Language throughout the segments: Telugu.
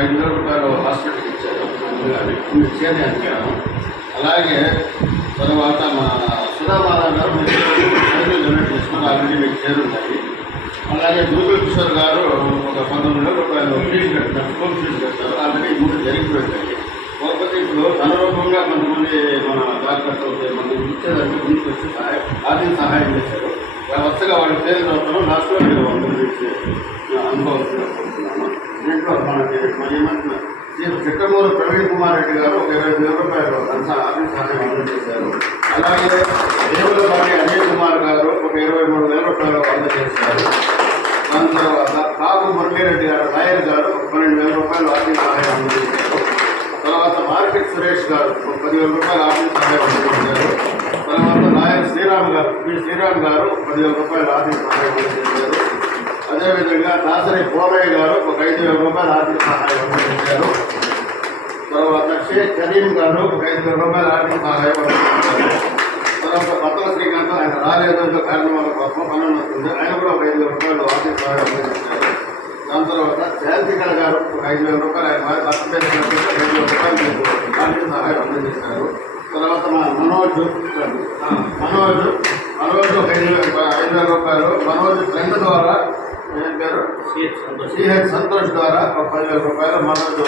5,000 రూపాయలు హాస్పిటల్కి ఇచ్చారు. చేరి అడిగాను. అలాగే తర్వాత మా సుధామాధవ్ గారు మీరు డొనేట్ చేస్తున్నారు, ఆల్రెడీ మీకు చేరున్నాయి. అలాగే దూగుల్ కిషోర్ గారు ఒక 1,900 రూపాయలు ఫీజు కట్టారు, స్కూల్ ఫీజు కట్టారు. ఆల్రెడీ 3 జరిగిపోయింది. కాకపోతే ఇప్పుడు అనురూపంగా కొంతమంది మన కార్యకర్తలు మనం ఇచ్చేదానికి ముందుకు వచ్చి ఆర్థిక సహాయం చేశారు. వరుసగా వాళ్ళ పేరు చదువుతాను, లాస్ట్లో మీరు అందరూ ఇచ్చే అనుభవం కోరుతున్నాను. దీంట్లో మనకి ఏమంటున్నా చిట్టమూరు ప్రవీణ్ కుమార్ రెడ్డి గారు ఒక 20,000 రూపాయలు ఆర్థిక సహాయం అందజేశారు. అలాగే దేవులపాటి అజయ్ కుమార్ గారు ఒక 23,000 రూపాయలు అందజేశారు. దాని తర్వాత కాపు మురళీరెడ్డి గారు లాయర్ గారు ఒక 12,000 రూపాయలు ఆర్థిక సహాయం అందజేశారు. తర్వాత మార్కెట్ సురేష్ గారు ఒక 10,000 రూపాయలు ఆర్థిక సహాయం అందజేశారు. తర్వాత లాయర్ శ్రీరామ్ గారు శ్రీరామ్ గారు 10,000 రూపాయలు ఆర్థిక సహాయం అందజేశారు. అదేవిధంగా దాసరి పోలయ్య గారు ఒక 5,000 రూపాయలు ఆర్థిక సహాయం అందజేశారు. తర్వాత షేక్ కరీం గారు ఒక 5,000 రూపాయలు ఆర్థిక సహాయం అందజేశారు. తర్వాత పత్ర శ్రీకాంత్ ఆయన రాలేదో కారణం వల్ల కోసం పనులు వస్తుంది, ఆయన కూడా ఒక 5,000 రూపాయలు ఆర్థిక సహాయం అందజేశారు. దాని తర్వాత శాంతికళ గారు ఒక 5,000 రూపాయలు ఆయన భర్త 5,000 రూపాయలు ఆర్థిక సహాయం అందజేశారు. తర్వాత మా మనోజ్ ఒక 5,000 రూపాయలు మనోజ్ ఫ్రెండ్ ద్వారా ఏం పేరు సిహెచ్ సంతోష్ ద్వారా ఒక 10,000 రూపాయలు మనోజ్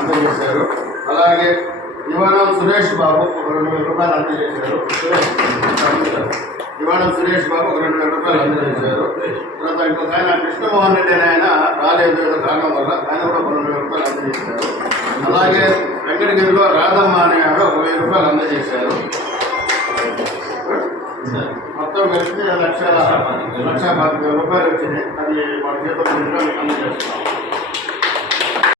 అందజేశారు. అలాగే యువనం సురేష్ బాబు ఒక 2,000 రూపాయలు అందజేశారు. యువనం సురేష్ బాబు ఒక 2,000 రూపాయలు అందజేశారు. తర్వాత ఇంకొక ఆయన కృష్ణమోహన్ రెడ్డి అని ఆయన రాలేదు ఏదో కారణం వల్ల ఆయన కూడా ఒక 2,000 రూపాయలు అందజేశారు. అలాగే వెంకటగిరిలో రాధమ్మ అనే ఆవిడ ఒక 1,000 రూపాయలు అందజేశారు. మొత్తం కలిసి 1,25,000 రూపాయలు వచ్చినాయి. అది వాళ్ళ చేతుల్లో అందజేస్తున్నాం.